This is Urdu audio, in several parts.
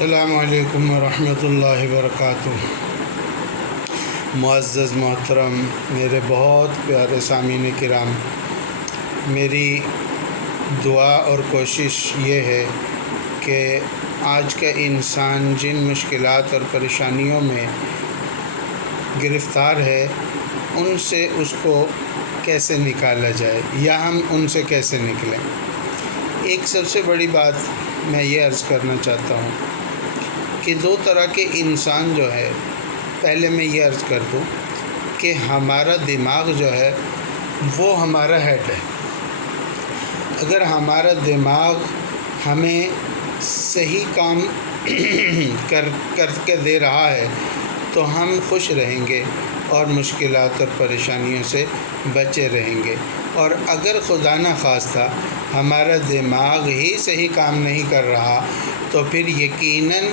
السلام علیکم ورحمۃ اللہ وبرکاتہ۔ معزز محترم میرے بہت پیارے سامعین کرام، میری دعا اور کوشش یہ ہے کہ آج کا انسان جن مشکلات اور پریشانیوں میں گرفتار ہے ان سے اس کو کیسے نکالا جائے یا ہم ان سے کیسے نکلیں۔ ایک سب سے بڑی بات میں یہ عرض کرنا چاہتا ہوں کہ دو طرح کے انسان جو ہے، پہلے میں یہ عرض کر دوں کہ ہمارا دماغ جو ہے وہ ہمارا ہیڈ ہے۔ اگر ہمارا دماغ ہمیں صحیح کام کر کے دے رہا ہے تو ہم خوش رہیں گے اور مشکلات اور پریشانیوں سے بچے رہیں گے، اور اگر خدا نخواستہ ہمارا دماغ ہی صحیح کام نہیں کر رہا تو پھر یقیناً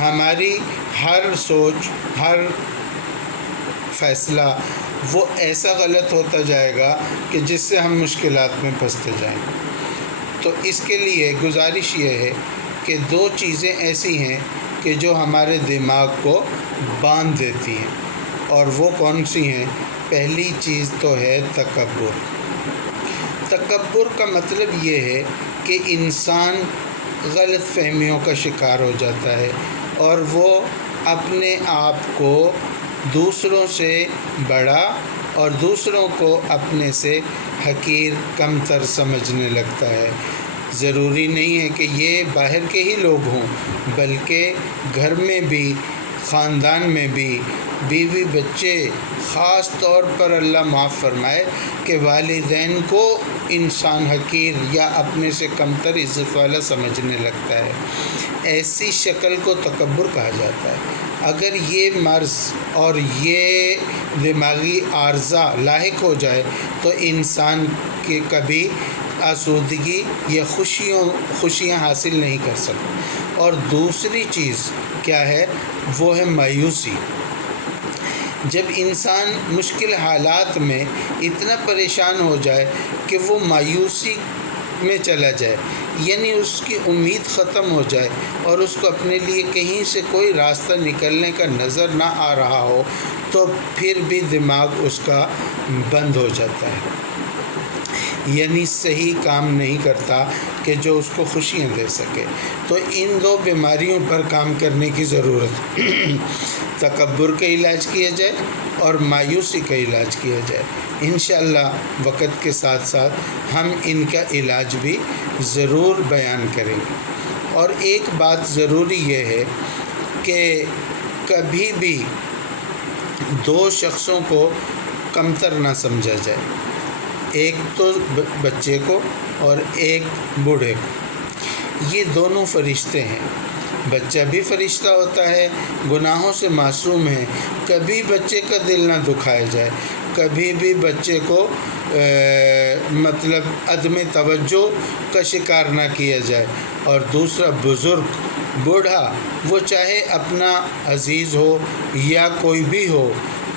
ہماری ہر سوچ، ہر فیصلہ وہ ایسا غلط ہوتا جائے گا کہ جس سے ہم مشکلات میں پھنستے جائیں گے۔ تو اس کے لیے گزارش یہ ہے کہ دو چیزیں ایسی ہیں کہ جو ہمارے دماغ کو باندھ دیتی ہیں، اور وہ کون سی ہیں؟ پہلی چیز تو ہے تکبر۔ تکبر کا مطلب یہ ہے کہ انسان غلط فہمیوں کا شکار ہو جاتا ہے اور وہ اپنے آپ کو دوسروں سے بڑا اور دوسروں کو اپنے سے حقیر، کمتر سمجھنے لگتا ہے۔ ضروری نہیں ہے کہ یہ باہر کے ہی لوگ ہوں، بلکہ گھر میں بھی، خاندان میں بھی، بیوی بچے، خاص طور پر اللہ معاف فرمائے کہ والدین کو انسان حقیر یا اپنے سے کمتر عزت والا سمجھنے لگتا ہے۔ ایسی شکل کو تکبر کہا جاتا ہے۔ اگر یہ مرض اور یہ دماغی عارضہ لاحق ہو جائے تو انسان کے کبھی آسودگی یا خوشیاں حاصل نہیں کر سکتا۔ اور دوسری چیز کیا ہے؟ وہ ہے مایوسی۔ جب انسان مشکل حالات میں اتنا پریشان ہو جائے کہ وہ مایوسی میں چلا جائے، یعنی اس کی امید ختم ہو جائے اور اس کو اپنے لیے کہیں سے کوئی راستہ نکلنے کا نظر نہ آ رہا ہو، تو پھر بھی دماغ اس کا بند ہو جاتا ہے، یعنی صحیح کام نہیں کرتا کہ جو اس کو خوشیاں دے سکے۔ تو ان دو بیماریوں پر کام کرنے کی ضرورت ہے۔ تکبر کا علاج کیا جائے اور مایوسی کا علاج کیا جائے۔ انشاءاللہ وقت کے ساتھ ساتھ ہم ان کا علاج بھی ضرور بیان کریں گے۔ اور ایک بات ضروری یہ ہے کہ کبھی بھی دو شخصوں کو کمتر نہ سمجھا جائے، ایک تو بچے کو اور ایک بوڑھے کو۔ یہ دونوں فرشتے ہیں۔ بچہ بھی فرشتہ ہوتا ہے، گناہوں سے معصوم ہے۔ کبھی بچے کا دل نہ دکھایا جائے، کبھی بھی بچے کو عدم توجہ کا شکار نہ کیا جائے۔ اور دوسرا بزرگ، بوڑھا، وہ چاہے اپنا عزیز ہو یا کوئی بھی ہو،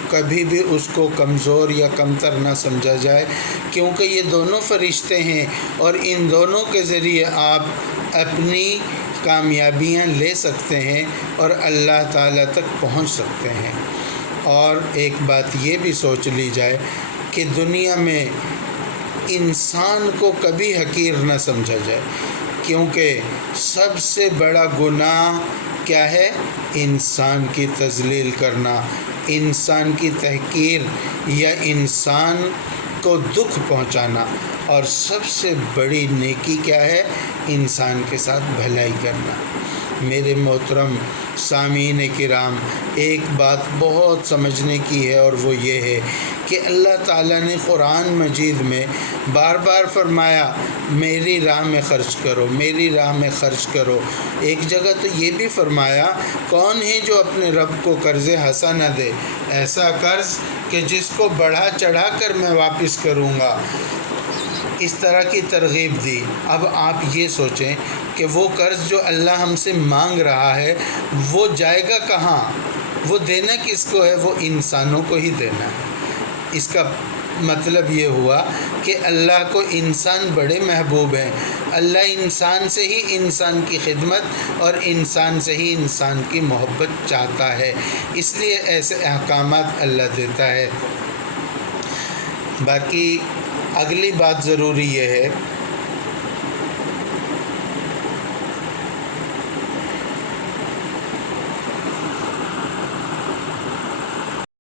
کبھی بھی اس کو کمزور یا کمتر نہ سمجھا جائے، کیونکہ یہ دونوں فرشتے ہیں اور ان دونوں کے ذریعے آپ اپنی کامیابیاں لے سکتے ہیں اور اللہ تعالیٰ تک پہنچ سکتے ہیں۔ اور ایک بات یہ بھی سوچ لی جائے کہ دنیا میں انسان کو کبھی حقیر نہ سمجھا جائے، کیونکہ سب سے بڑا گناہ کیا ہے؟ انسان کی تذلیل کرنا، انسان کی تحقیر یا انسان کو دکھ پہنچانا۔ اور سب سے بڑی نیکی کیا ہے؟ انسان کے ساتھ بھلائی کرنا۔ میرے محترم سامعین کرام، ایک بات بہت سمجھنے کی ہے، اور وہ یہ ہے کہ اللہ تعالیٰ نے قرآن مجید میں بار بار فرمایا میری راہ میں خرچ کرو، میری راہ میں خرچ کرو۔ ایک جگہ تو یہ بھی فرمایا کون ہے جو اپنے رب کو قرض حسن نہ دے، ایسا قرض کہ جس کو بڑھا چڑھا کر میں واپس کروں گا۔ اس طرح کی ترغیب دی۔ اب آپ یہ سوچیں کہ وہ قرض جو اللہ ہم سے مانگ رہا ہے وہ جائے گا کہاں؟ وہ دینا کس کو ہے؟ وہ انسانوں کو ہی دینا ہے۔ اس کا مطلب یہ ہوا کہ اللہ کو انسان بڑے محبوب ہیں، اللہ انسان سے ہی انسان کی خدمت اور انسان سے ہی انسان کی محبت چاہتا ہے، اس لیے ایسے احکامات اللہ دیتا ہے۔ باقی اگلی بات ضروری یہ ہے